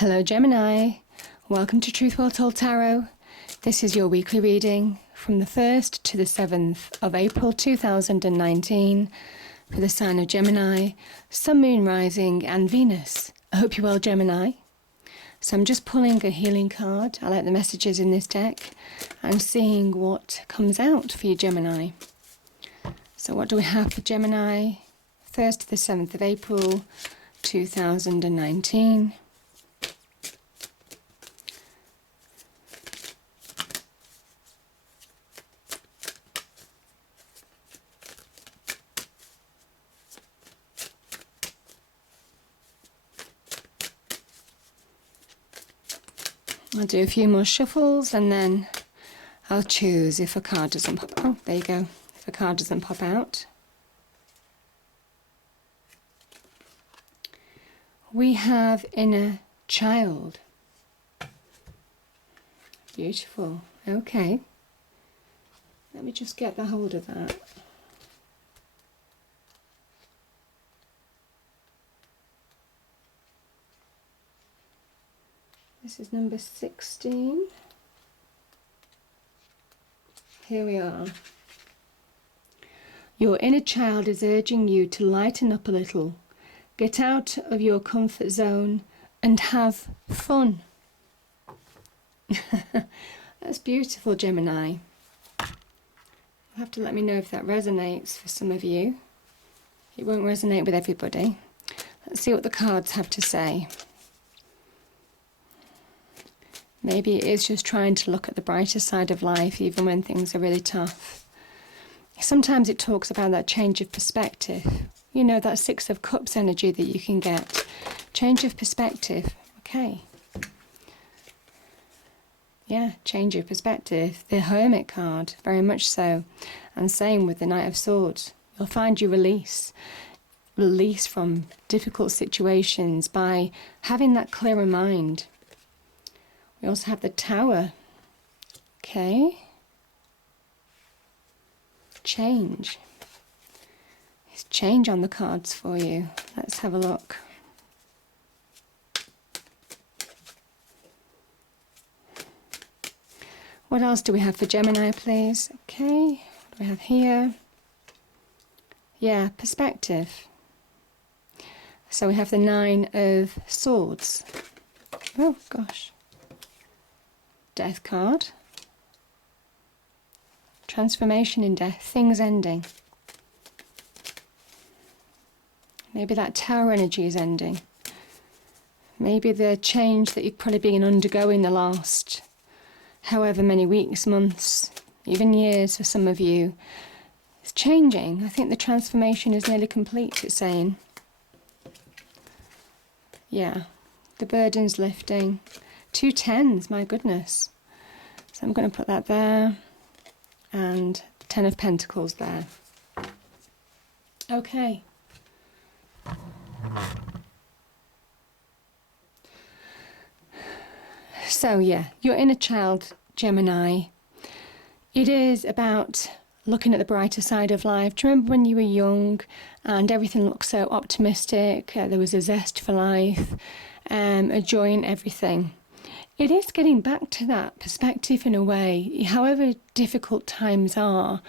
Hello Gemini, welcome to Truth Well Told Tarot. This is your weekly reading from the 1st to the 7th of April 2019 for the sign of Gemini, Sun, Moon, Rising and Venus. I hope you're well, Gemini. So I'm just pulling a healing card. I like the messages in this deck and seeing what comes out for you, Gemini. So what do we have for Gemini? 1st to the 7th of April 2019. I'll do a few more shuffles and then I'll choose if a card doesn't pop. Oh, there you go. If a card doesn't pop out. We have inner child. Beautiful. Okay. Let me just get the hold of that. This is number 16. Here we are. Your inner child is urging you to lighten up a little, get out of your comfort zone and have fun. That's beautiful, Gemini. You'll have to let me know if that resonates for some of you. It won't resonate with everybody. Let's see what the cards have to say. Maybe it is just trying to look at the brighter side of life even when things are really tough. Sometimes it talks about that change of perspective. You know, that Six of Cups energy that you can get. Change of perspective. Okay. Yeah, change of perspective. The Hermit card, very much so. And same with the Knight of Swords. You'll find you release from difficult situations by having that clearer mind. We also have the Tower. Okay. Change. There's change on the cards for you. Let's have a look. What else do we have for Gemini, please? Okay. What do we have here? Yeah, perspective. So we have the Nine of Swords. Oh, gosh. Death card. Transformation in death, things ending. Maybe that Tower energy is ending. Maybe the change that you've probably been undergoing the last however many weeks, months, even years for some of you, is changing. I think the transformation is nearly complete, it's saying. Yeah, the burden's lifting. 2 tens, my goodness. So I'm going to put that there. And 10 of Pentacles there. Okay. So yeah, your inner child, Gemini. It is about looking at the brighter side of life. Do you remember when you were young and everything looked so optimistic? There was a zest for life, a joy in everything. It is getting back to that perspective in a way. However difficult times are,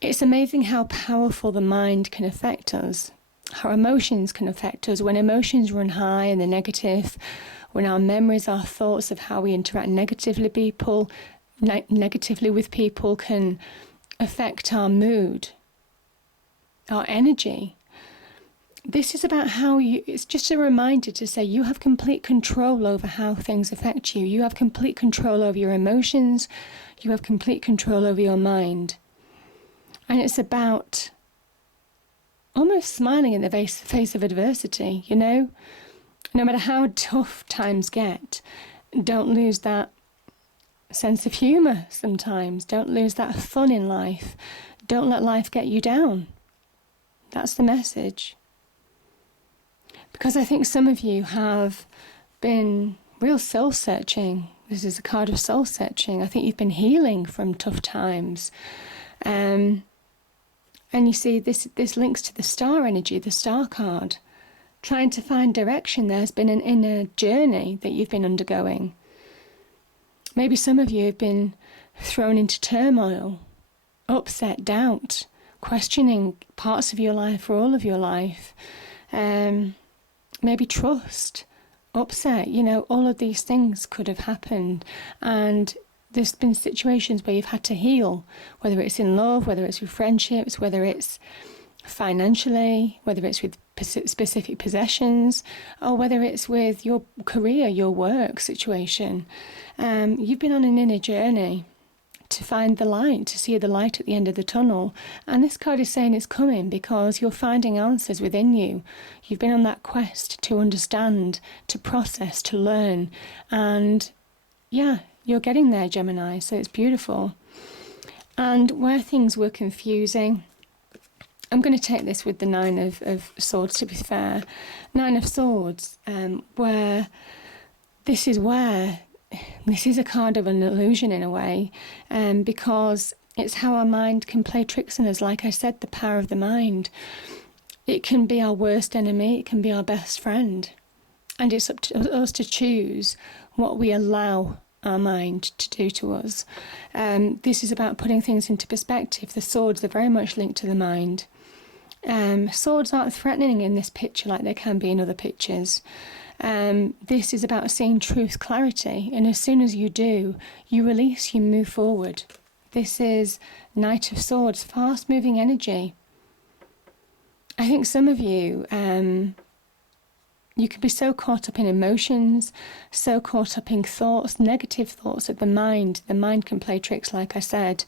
it's amazing how powerful the mind can affect us, how emotions can affect us. When emotions run high and they're negative, when our memories, our thoughts of how we interact negatively with people can affect our mood, our energy. This is about how it's just a reminder to say you have complete control over how things affect you. You have complete control over your emotions. You have complete control over your mind. And it's about almost smiling in the face of adversity, you know? No matter how tough times get, don't lose that sense of humour sometimes. Don't lose that fun in life. Don't let life get you down. That's the message. Because I think some of you have been real soul-searching. This is a card of soul-searching. I think you've been healing from tough times. And you see, this links to the star energy, the star card. trying to find direction. There's been an inner journey that you've been undergoing. Maybe some of you have been thrown into turmoil, upset, doubt, questioning parts of your life or all of your life. Maybe trust, upset, all of these things could have happened. And there's been situations where you've had to heal, whether it's in love, whether it's with friendships, whether it's financially, whether it's with specific possessions, or whether it's with your career, your work situation. You've been on an inner journey to find the light, to see the light at the end of the tunnel. And this card is saying it's coming because you're finding answers within you. You've been on that quest to understand, to process, to learn. And yeah, you're getting there, Gemini, so it's beautiful. And where things were confusing, I'm going to take this with the Nine of Swords, to be fair. Nine of Swords, where this is a card of an illusion in a way, because it's how our mind can play tricks on us. Like I said, the power of the mind. It can be our worst enemy, it can be our best friend. And it's up to us to choose what we allow our mind to do to us. This is about putting things into perspective. The swords are very much linked to the mind. Swords aren't threatening in this picture like they can be in other pictures. This is about seeing truth, clarity, and as soon as you do, you release, you move forward. This is Knight of Swords, fast-moving energy. I think some of you, you can be so caught up in emotions, so caught up in thoughts, negative thoughts of the mind. The mind can play tricks, like I said,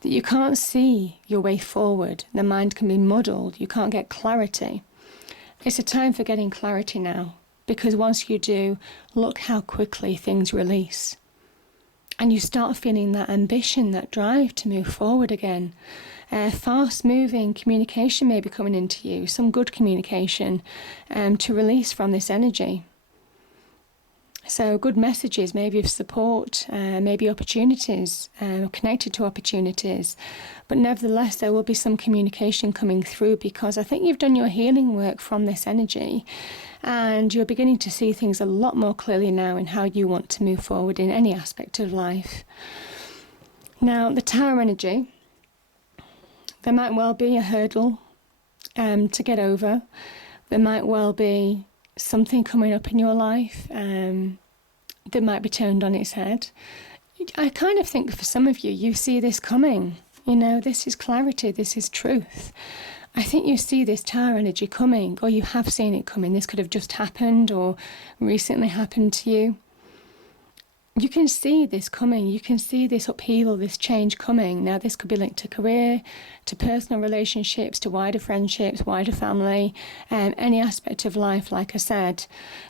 that you can't see your way forward. The mind can be muddled. You can't get clarity. It's a time for getting clarity now, because once you do, look how quickly things release. And you start feeling that ambition, that drive to move forward again. Fast-moving communication may be coming into you, some good communication to release from this energy. So good messages, maybe of support, maybe opportunities, connected to opportunities. But nevertheless, there will be some communication coming through, because I think you've done your healing work from this energy and you're beginning to see things a lot more clearly now in how you want to move forward in any aspect of life. Now, the Tower energy, there might well be a hurdle to get over. There might well be something coming up in your life that might be turned on its head. I kind of think for some of you, you see this coming. This is clarity, this is truth. I think you see this Tower energy coming, or you have seen it coming. This could have just happened or recently happened to you. You can see this coming. You can see this upheaval, this change coming. Now, this could be linked to career, to personal relationships, to wider friendships, wider family, any aspect of life, like I said.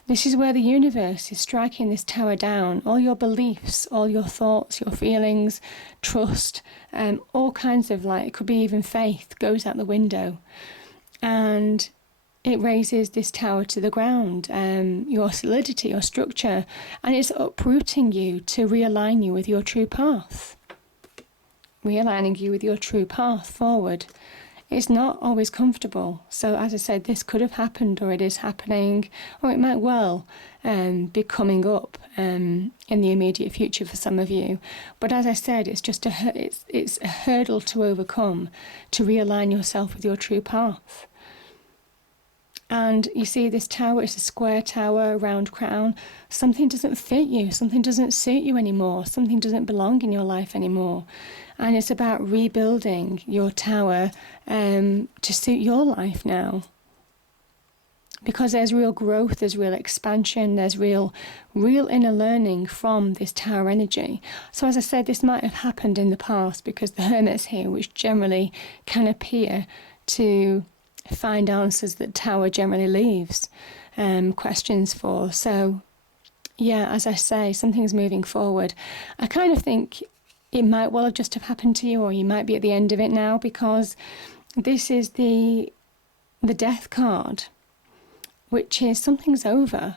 This is where the universe is striking this tower down. All your beliefs, all your thoughts, your feelings, trust, all kinds of it could be even faith, goes out the window. And it raises this tower to the ground, your solidity, your structure, and it's uprooting you to realign you with your true path. Realigning you with your true path forward. It's not always comfortable. So as I said, this could have happened, or it is happening, or it might well be coming up in the immediate future for some of you. But as I said, it's just it's a hurdle to overcome to realign yourself with your true path. And you see this tower, it's a square tower, round crown. Something doesn't fit you, something doesn't suit you anymore, something doesn't belong in your life anymore. And it's about rebuilding your tower to suit your life now. Because there's real growth, there's real expansion, there's real inner learning from this tower energy. So as I said, this might have happened in the past because the Hermit's here, which generally can appear to find answers that tower generally leaves questions for. So yeah, as I say, something's moving forward. I kind of think it might well just have happened to you, or you might be at the end of it now, because this is the Death card, which is something's over.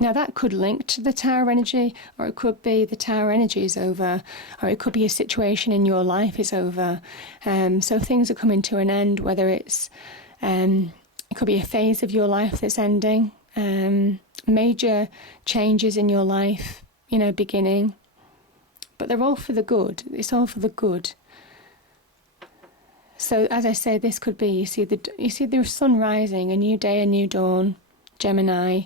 Now that could link to the Tower energy, or it could be the Tower energy is over, or it could be a situation in your life is over. So things are coming to an end, whether it's, it could be a phase of your life that's ending, major changes in your life, beginning. But they're all for the good. It's all for the good. So as I say, this could be, you see the sun rising, a new day, a new dawn, Gemini.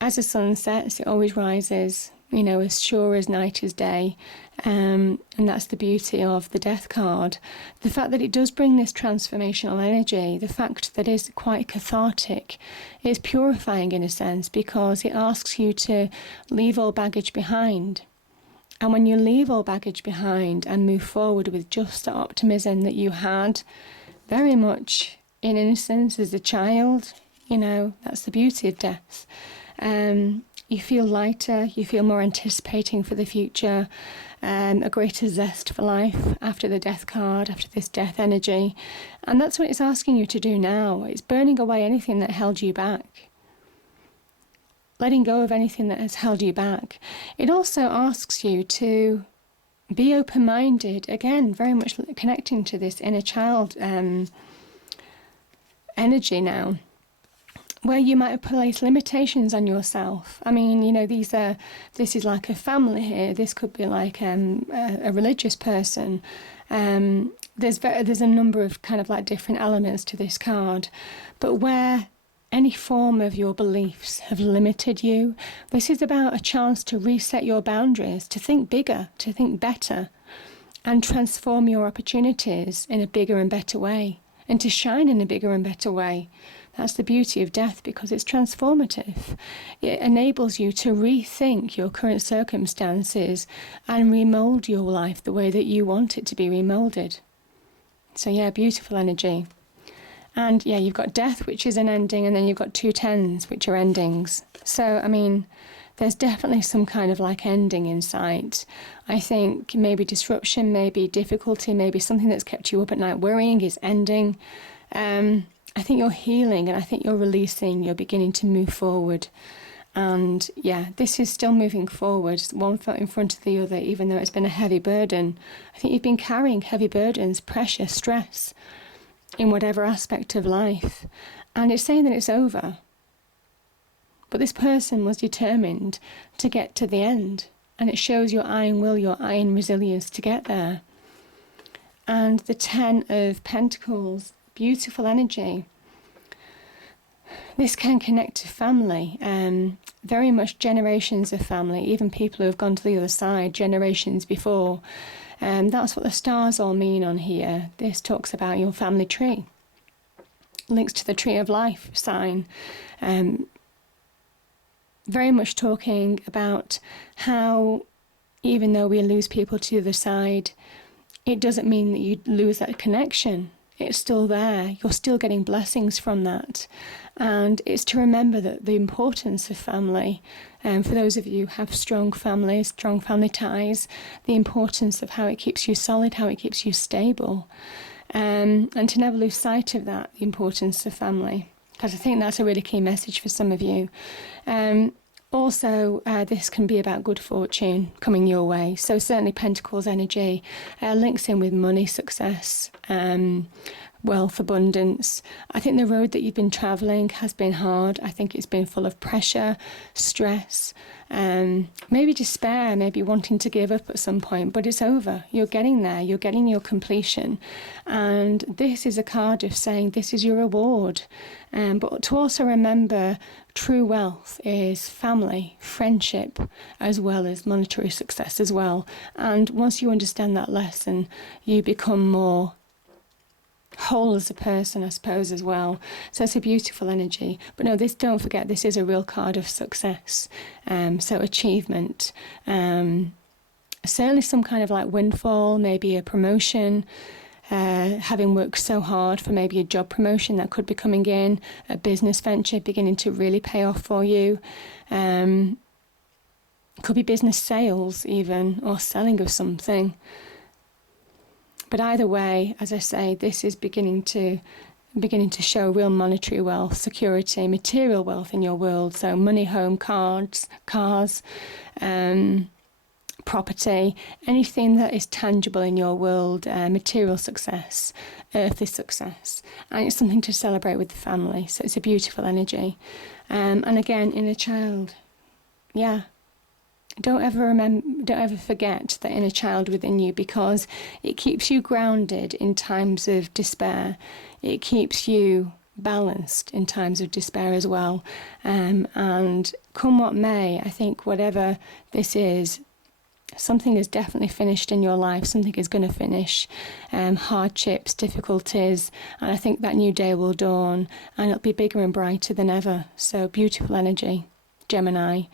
As the sun sets, it always rises, as sure as night is day. And that's the beauty of the Death card. The fact that it does bring this transformational energy, the fact that it's quite cathartic, it's purifying in a sense, because it asks you to leave all baggage behind. And when you leave all baggage behind and move forward with just the optimism that you had very much in innocence as a child, that's the beauty of death. You feel lighter, you feel more anticipating for the future, a greater zest for life after the Death card, after this death energy. And that's what it's asking you to do now. It's burning away anything that held you back. Letting go of anything that has held you back. It also asks you to be open-minded, again, very much connecting to this inner child energy now, where you might have placed limitations on yourself. I mean, this is like a family here. This could be like a religious person. There's a number of kind of like different elements to this card, but where any form of your beliefs have limited you, this is about a chance to reset your boundaries, to think bigger, to think better, and transform your opportunities in a bigger and better way, and to shine in a bigger and better way. That's the beauty of death, because it's transformative. It enables you to rethink your current circumstances and remold your life the way that you want it to be remolded. So yeah, beautiful energy. And yeah, you've got death, which is an ending, and then you've got 2 tens, which are endings. So, I mean, there's definitely some kind of like ending in sight. I think maybe disruption, maybe difficulty, maybe something that's kept you up at night worrying is ending. I think you're healing, and I think you're releasing, you're beginning to move forward. And yeah, this is still moving forward, one foot in front of the other, even though it's been a heavy burden. I think you've been carrying heavy burdens, pressure, stress, in whatever aspect of life, and it's saying that it's over. But this person was determined to get to the end, and it shows your iron will, your iron resilience to get there. And the 10 of Pentacles, beautiful energy. This can connect to family, very much generations of family, even people who have gone to the other side generations before. That's what the stars all mean on here. This talks about your family tree. Links to the tree of life sign. Very much talking about how, even though we lose people to the other side, it doesn't mean that you lose that connection. It's still there. You're still getting blessings from that. And it's to remember that the importance of family, for those of you who have strong families, strong family ties, the importance of how it keeps you solid, how it keeps you stable, and to never lose sight of that, the importance of family, because I think that's a really key message for some of you. Also, this can be about good fortune coming your way. So certainly Pentacles energy links in with money, success, wealth, abundance. I think the road that you've been travelling has been hard. I think it's been full of pressure, stress, maybe despair, maybe wanting to give up at some point, but it's over. You're getting there. You're getting your completion. And this is a card of saying this is your reward. But to also remember, true wealth is family, friendship, as well as monetary success as well. And once you understand that lesson, you become more whole as a person, I suppose, as well. So it's a beautiful energy. But no, don't forget, this is a real card of success. So achievement. Certainly some kind of like windfall, maybe a promotion. Having worked so hard for maybe a job promotion that could be coming in, a business venture beginning to really pay off for you. Could be business sales even, or selling of something. But either way, as I say, this is beginning to show real monetary wealth, security, material wealth in your world. So money, home, cars, property, anything that is tangible in your world, material success, earthly success. And it's something to celebrate with the family. So it's a beautiful energy. And again, inner child. Yeah. Don't ever forget that inner child within you, because it keeps you grounded in times of despair. It keeps you balanced in times of despair as well. And come what may, I think whatever this is, something is definitely finished in your life. Something is going to finish. Hardships, difficulties, and I think that new day will dawn, and it'll be bigger and brighter than ever. So beautiful energy, Gemini.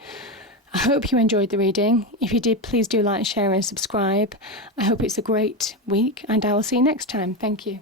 I hope you enjoyed the reading. If you did, please do like, share and subscribe. I hope it's a great week, and I will see you next time. Thank you.